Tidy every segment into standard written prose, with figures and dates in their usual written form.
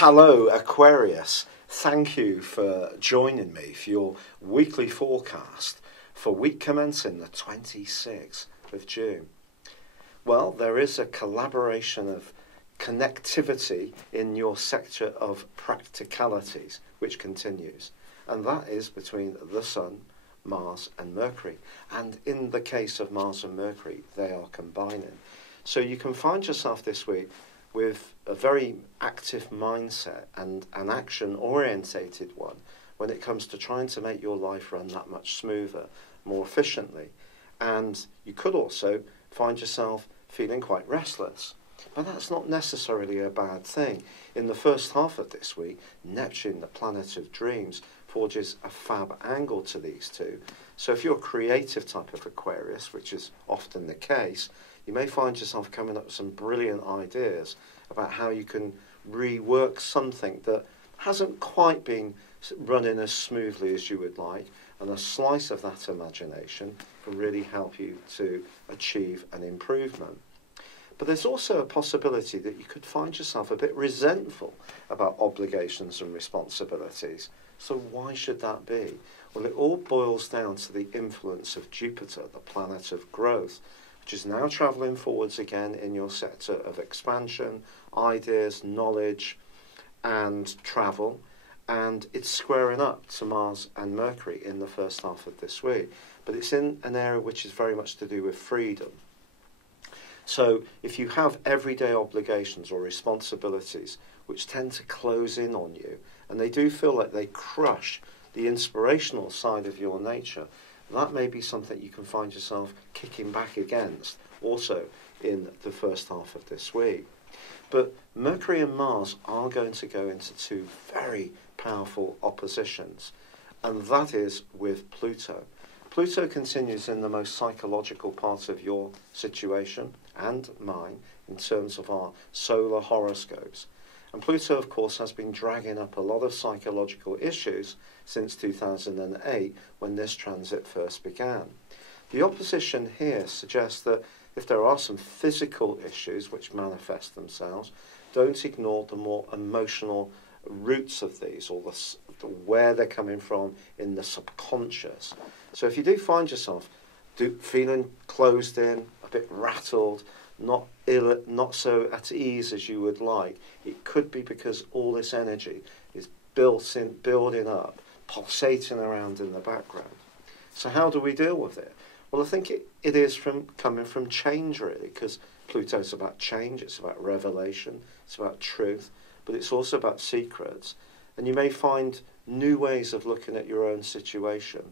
Hello, Aquarius. Thank you for joining me for your weekly forecast for week commencing the 26th of June. Well, there is a collaboration of connectivity in your sector of practicalities which continues, and that is between the Sun, Mars and Mercury. And in the case of Mars and Mercury, they are combining. So you can find yourself this week with a very active mindset and an action-orientated one when it comes to trying to make your life run that much smoother, more efficiently. And you could also find yourself feeling quite restless. But that's not necessarily a bad thing. In the first half of this week, Neptune, the planet of dreams, forges a fab angle to these two. So if you're a creative type of Aquarius, which is often the case, you may find yourself coming up with some brilliant ideas about how you can rework something that hasn't quite been running as smoothly as you would like, and a slice of that imagination can really help you to achieve an improvement. But there's also a possibility that you could find yourself a bit resentful about obligations and responsibilities. So why should that be? Well, it all boils down to the influence of Jupiter, the planet of growth, which is now travelling forwards again in your sector of expansion, ideas, knowledge, and travel. And it's squaring up to Mars and Mercury in the first half of this week. But it's in an area which is very much to do with freedom. So if you have everyday obligations or responsibilities which tend to close in on you, and they do feel like they crush the inspirational side of your nature, that may be something you can find yourself kicking back against also in the first half of this week. But Mercury and Mars are going to go into two very powerful oppositions, and that is with Pluto. Pluto continues in the most psychological part of your situation and mine in terms of our solar horoscopes. And Pluto, of course, has been dragging up a lot of psychological issues since 2008 when this transit first began. The opposition here suggests that if there are some physical issues which manifest themselves, don't ignore the more emotional roots of these, or where they're coming from in the subconscious. So if you do find yourself feeling closed in, a bit rattled, not so at ease as you would like, it could be because all this energy is building up, pulsating around in the background. So how do we deal with it? Well, I think it is coming from change, really, because Pluto's about change, it's about revelation, it's about truth, but it's also about secrets. And you may find new ways of looking at your own situation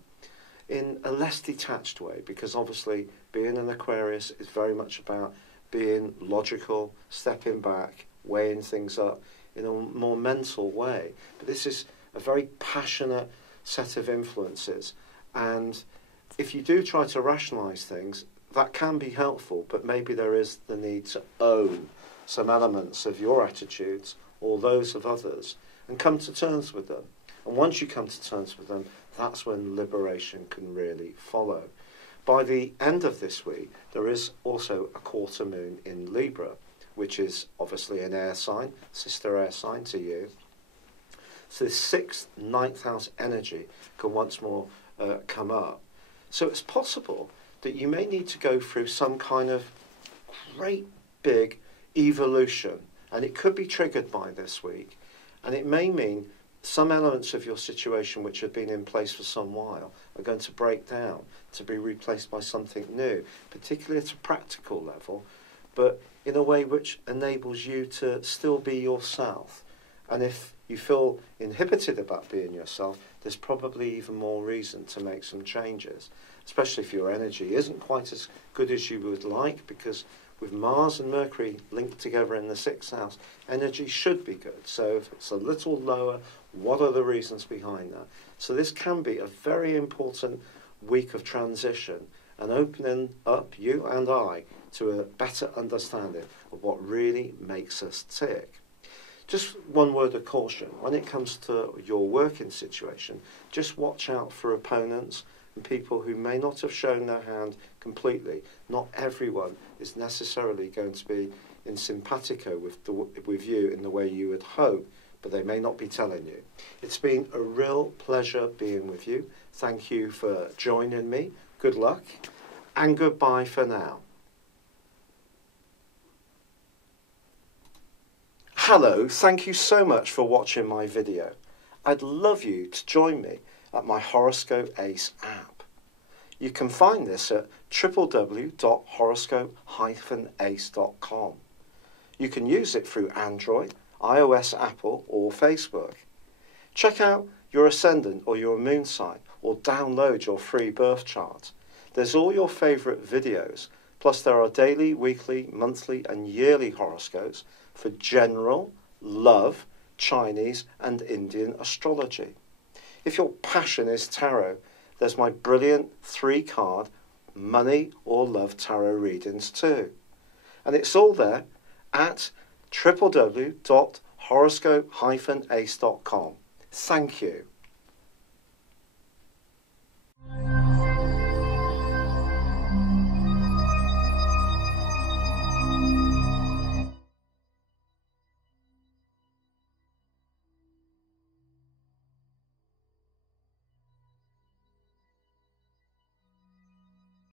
in a less detached way, because obviously being an Aquarius is very much about being logical, stepping back, weighing things up in a more mental way. But this is a very passionate set of influences, and if you do try to rationalise things, that can be helpful, but maybe there is the need to own some elements of your attitudes or those of others and come to terms with them. And once you come to terms with them, that's when liberation can really follow. By the end of this week, there is also a quarter moon in Libra, which is obviously an air sign, sister air sign to you. So this 6th, 9th house energy can once more come up. So it's possible that you may need to go through some kind of great big evolution, and it could be triggered by this week, and it may mean some elements of your situation which have been in place for some while are going to break down to be replaced by something new, particularly at a practical level, but in a way which enables you to still be yourself. And if you feel inhibited about being yourself, there's probably even more reason to make some changes, especially if your energy isn't quite as good as you would like, because with Mars and Mercury linked together in the 6th house, energy should be good. So if it's a little lower, what are the reasons behind that? So this can be a very important week of transition and opening up you and I to a better understanding of what really makes us tick. Just one word of caution, when it comes to your working situation, just watch out for opponents and people who may not have shown their hand completely. Not everyone is necessarily going to be in simpatico with you in the way you would hope, but they may not be telling you. It's been a real pleasure being with you. Thank you for joining me. Good luck, and goodbye for now. Hello, thank you so much for watching my video. I'd love you to join me at my Horoscope Ace app. You can find this at www.horoscope-ace.com. You can use it through Android, iOS, Apple or Facebook. Check out your ascendant or your moon sign or download your free birth chart. There's all your favourite videos, plus there are daily, weekly, monthly and yearly horoscopes for general, love, Chinese and Indian astrology. If your passion is tarot, there's my brilliant 3-card money or love tarot readings too. And it's all there at www.horoscope-ace.com. Thank you.